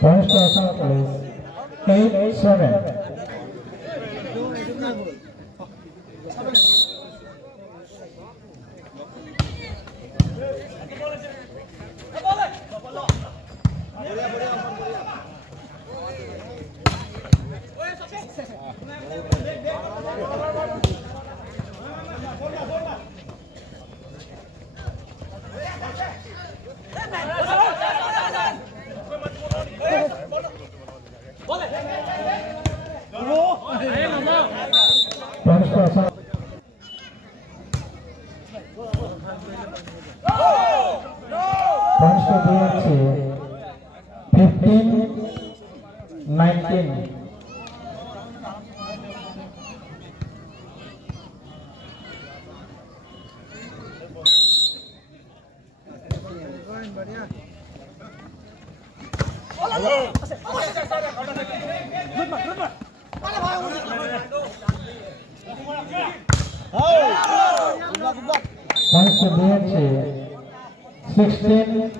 Points to Assam Police. 8-7. Points to Assam. Points to BFC. 15-19. Points to BFC. 16-19.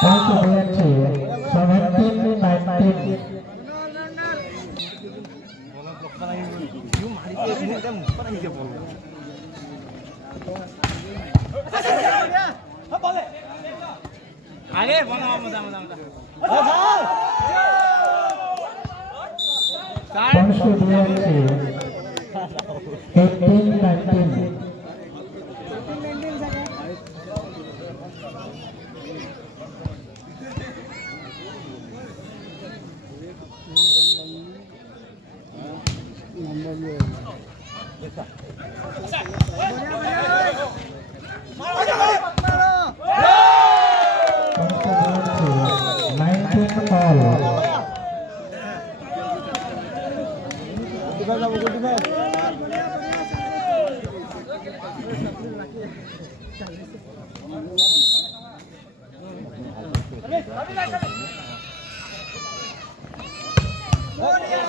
Points to BFC. 17-19. আরে বনা মজা মজা মজা Points to BFC. 18-19.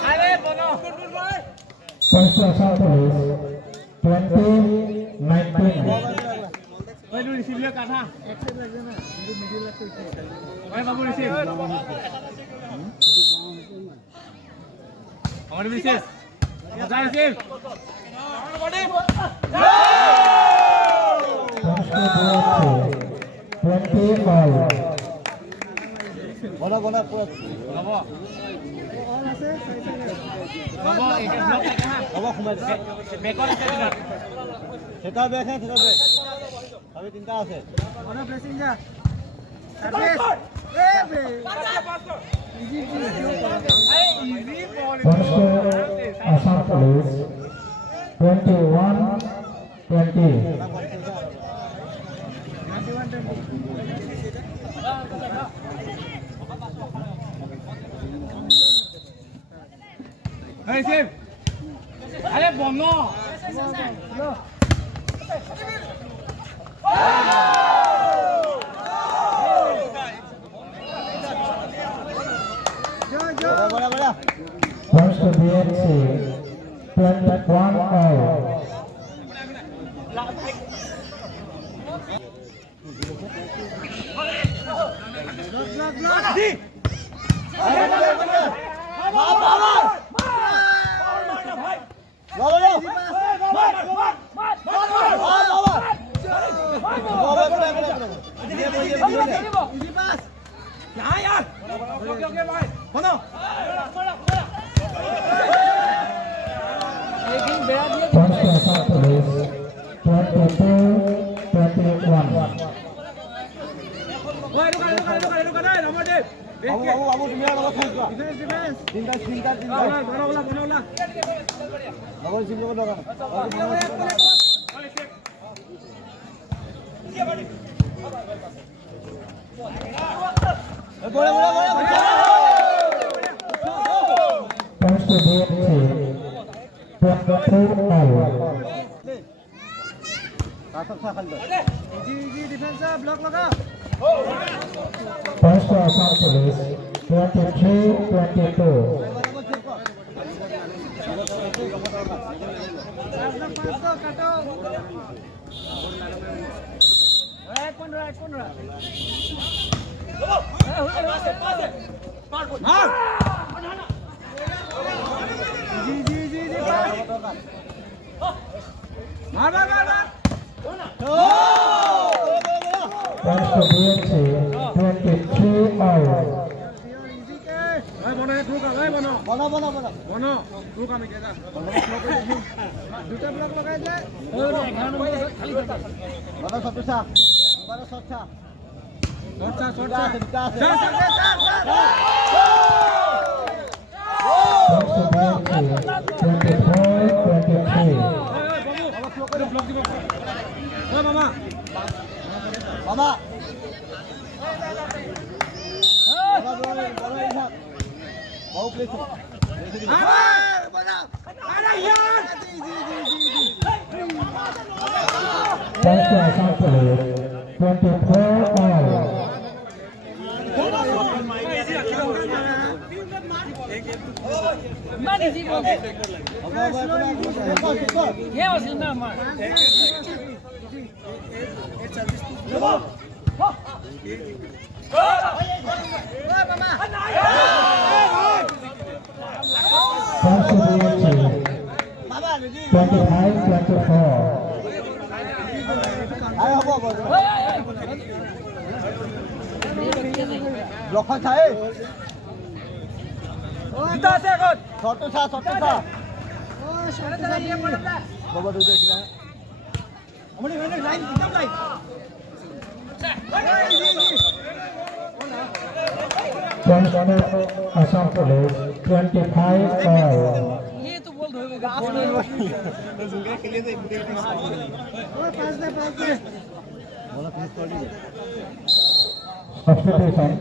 আরে বনো Points to Assam Police. 20-19. ওই দু রিসিভ লিও কাটা ওই বাবু রিসিভ আমার বিশেষ মজা receive body Points to BFC. 20 all. বড় বড় বাবু বাবু এটা ব্লক লাগে হ্যাঁ বাবু ঘুমাই দে বেকর আছে দিনা সেটা দেখে সেটা দেখ আমি তিনটা আছে বড় প্রেসিং যা service A easy ball Points to Assam Police. 21-20. এই সেভ আরে বনো বড় বড় Points to BFC. 21 all. Points to Assam Police. 22-21. বাবু বাবু বাবু তুমি আর বাবু খেলছো তিনটা তিনটা তিনটা বাবু সিম করো দোকান বড় বড় বড় Points to BFC. 22 all. Kasab ছা খালি জি জি ডিফেন্স ব্লক লাগা Points to Assam Police. 23-22. Points to BFC. 23 all. বনা বনা বনা বনা দুটা ব্লক লাগাই দে বনা সব ছা বনা সব ছা দুটা আছে Points to BFC. 24-23. মামা বড় ইহাত বহু place Points to Assam Police. 24 all. Points to BFC. 25-24. আয় হব ব্লক খাই দুটা আছে আগত ছোট ছা বাবা দুটো দেখিলা আমনি মানে লাইন একদম line Points to Assam Police. 25 all. ये तो बोल दो বলা ফিনিশ করে দিবে Substitution.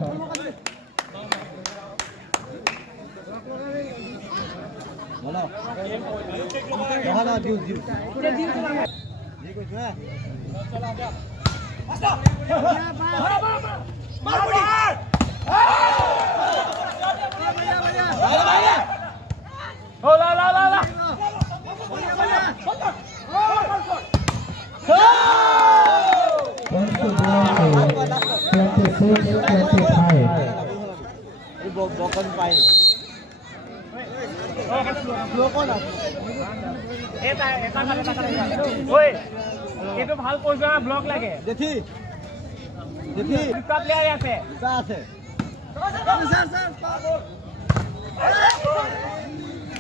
বলা বলা দিউ দিউ জি কইছ না Points to BFC. 26-25. এই বকন পাই ব্লকন আছে এইটো ভাল কৈছা ব্লক লাগে দেখি দেখি দুটা প্লেয়াৰ আছে দুটা আছে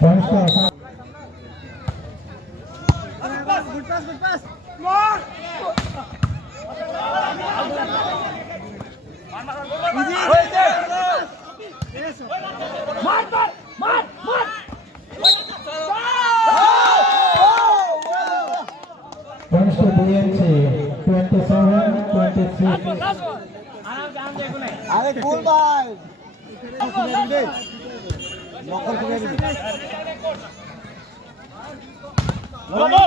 Points to Assam. Good pass Points to BFC. 27-26. আরে গোল ভাই খুলে দিবে নকল খুলে দিবে বাবু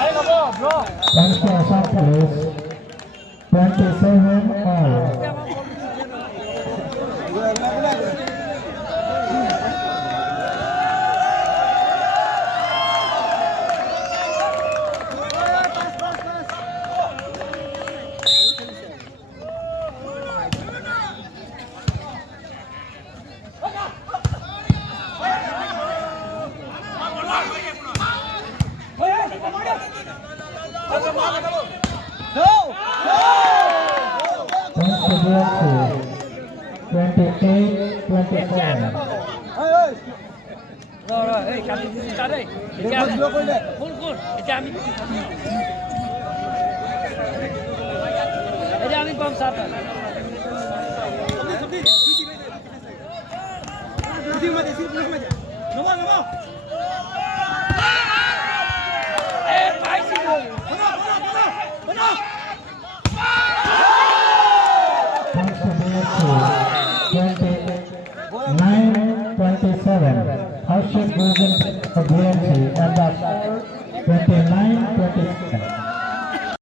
আরে বাবু bro Points to Assam Police. 27 all. Points to BFC. 28-27. এই কাটি দিছারে ব্লক কই দে ফুল ফুল এটা আমি পাম সাত এ পাইছি Points to BFC 29-27. House shot goes in for BFC and the 29-27.